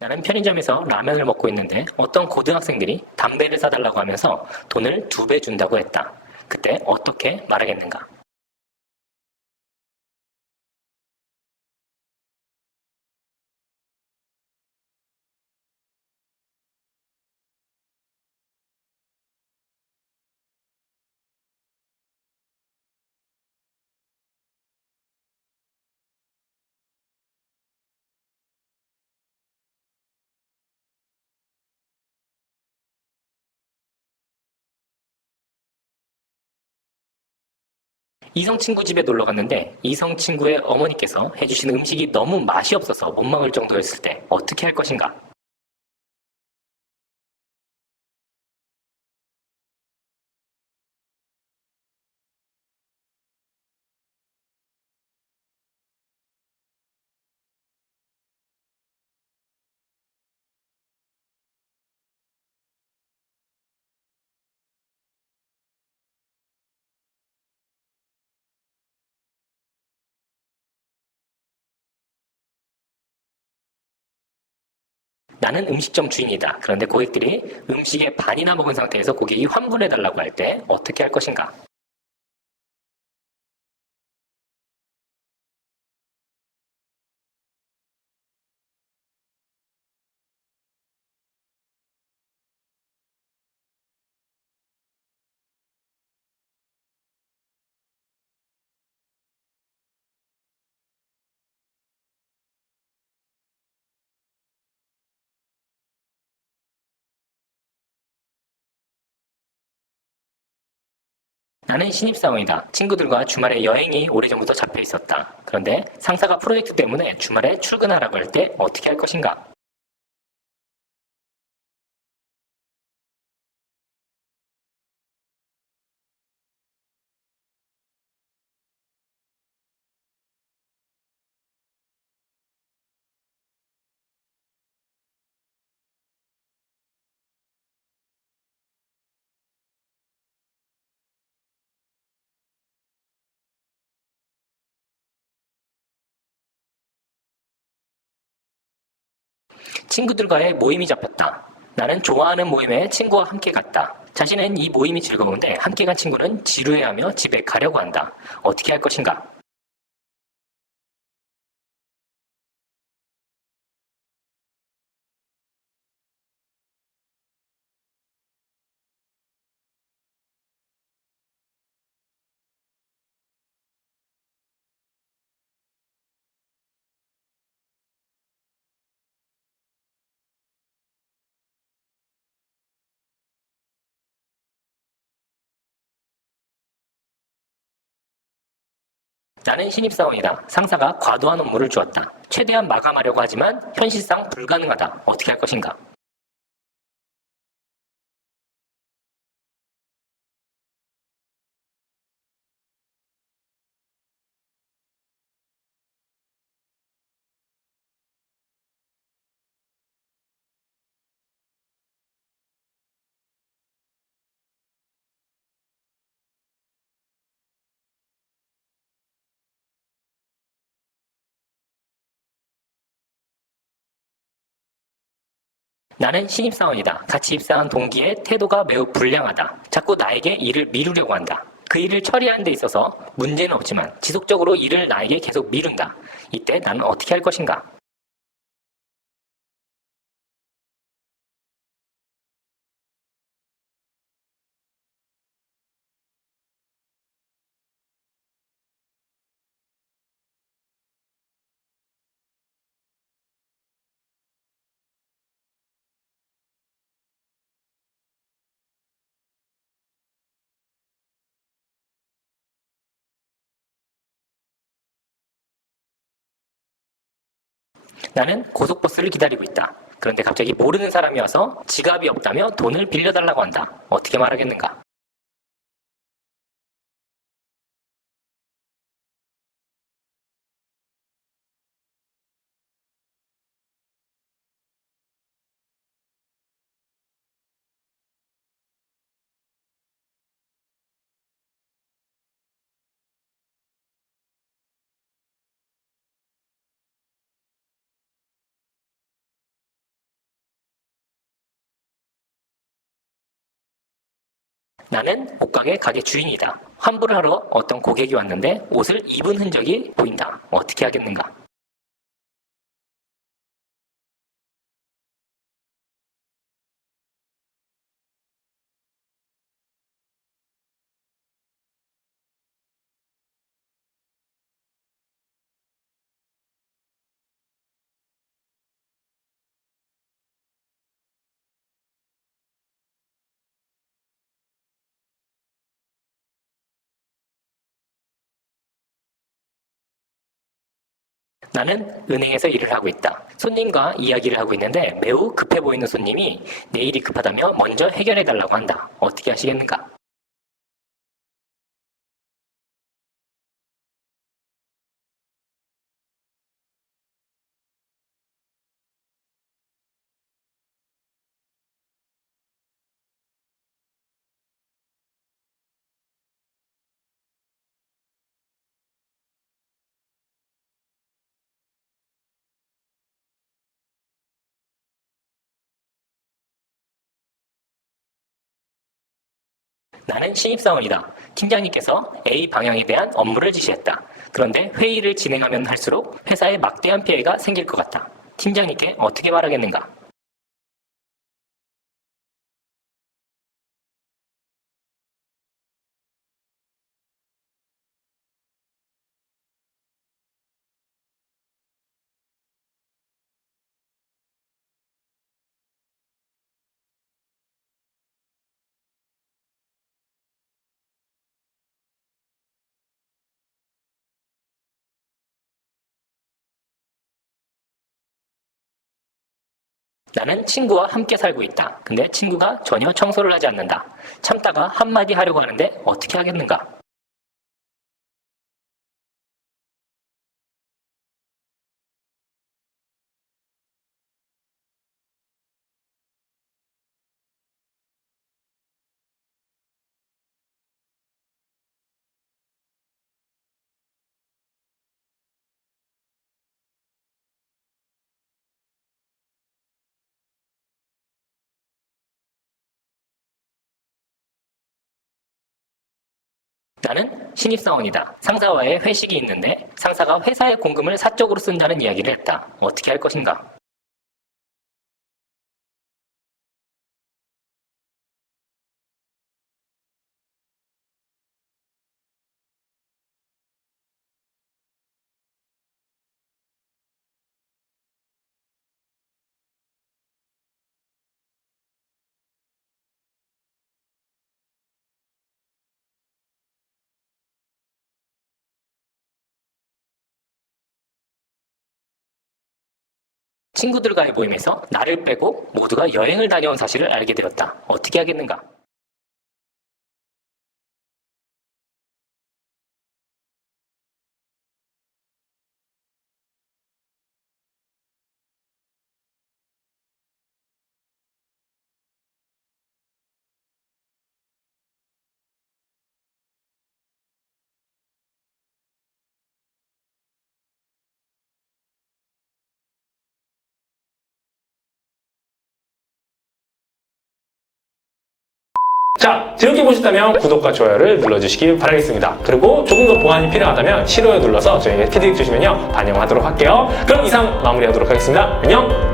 나는 편의점에서 라면을 먹고 있는데 어떤 고등학생들이 담배를 사달라고 하면서 돈을 두 배 준다고 했다. 그때 어떻게 말하겠는가? 이성 친구 집에 놀러 갔는데 이성 친구의 어머니께서 해주신 음식이 너무 맛이 없어서 못 먹을 정도였을 때 어떻게 할 것인가? 나는 음식점 주인이다. 그런데 고객들이 음식의 반이나 먹은 상태에서 고객이 환불해달라고 할 때 어떻게 할 것인가? 나는 신입사원이다. 친구들과 주말에 여행이 오래전부터 잡혀 있었다. 그런데 상사가 프로젝트 때문에 주말에 출근하라고 할 때 어떻게 할 것인가? 친구들과의 모임이 잡혔다. 나는 좋아하는 모임에 친구와 함께 갔다. 자신은 이 모임이 즐거운데 함께 간 친구는 지루해하며 집에 가려고 한다. 어떻게 할 것인가? 나는 신입사원이다. 상사가 과도한 업무를 주었다. 최대한 마감하려고 하지만 현실상 불가능하다. 어떻게 할 것인가? 나는 신입사원이다. 같이 입사한 동기의 태도가 매우 불량하다. 자꾸 나에게 일을 미루려고 한다. 그 일을 처리하는 데 있어서 문제는 없지만 지속적으로 일을 나에게 계속 미룬다. 이때 나는 어떻게 할 것인가? 나는 고속버스를 기다리고 있다. 그런데 갑자기 모르는 사람이 와서 지갑이 없다며 돈을 빌려달라고 한다. 어떻게 말하겠는가? 나는 옷가게 가게 주인이다. 환불을 하러 어떤 고객이 왔는데 옷을 입은 흔적이 보인다. 어떻게 하겠는가? 나는 은행에서 일을 하고 있다. 손님과 이야기를 하고 있는데 매우 급해 보이는 손님이 내 일이 급하다며 먼저 해결해 달라고 한다. 어떻게 하시겠는가? 나는 신입사원이다. 팀장님께서 A 방향에 대한 업무를 지시했다. 그런데 회의를 진행하면 할수록 회사에 막대한 피해가 생길 것 같다. 팀장님께 어떻게 말하겠는가? 나는 친구와 함께 살고 있다. 근데 친구가 전혀 청소를 하지 않는다. 참다가 한마디 하려고 하는데 어떻게 하겠는가? 나는 신입사원이다. 상사와의 회식이 있는데 상사가 회사의 공금을 사적으로 쓴다는 이야기를 했다. 어떻게 할 것인가? 친구들과의 모임에서 나를 빼고 모두가 여행을 다녀온 사실을 알게 되었다. 어떻게 하겠는가? 자, 재밌게 보셨다면 구독과 좋아요를 눌러주시기 바라겠습니다. 그리고 조금 더 보완이 필요하다면 싫어요 눌러서 저에게 피드백 주시면요 반영하도록 할게요. 그럼 이상 마무리하도록 하겠습니다. 안녕!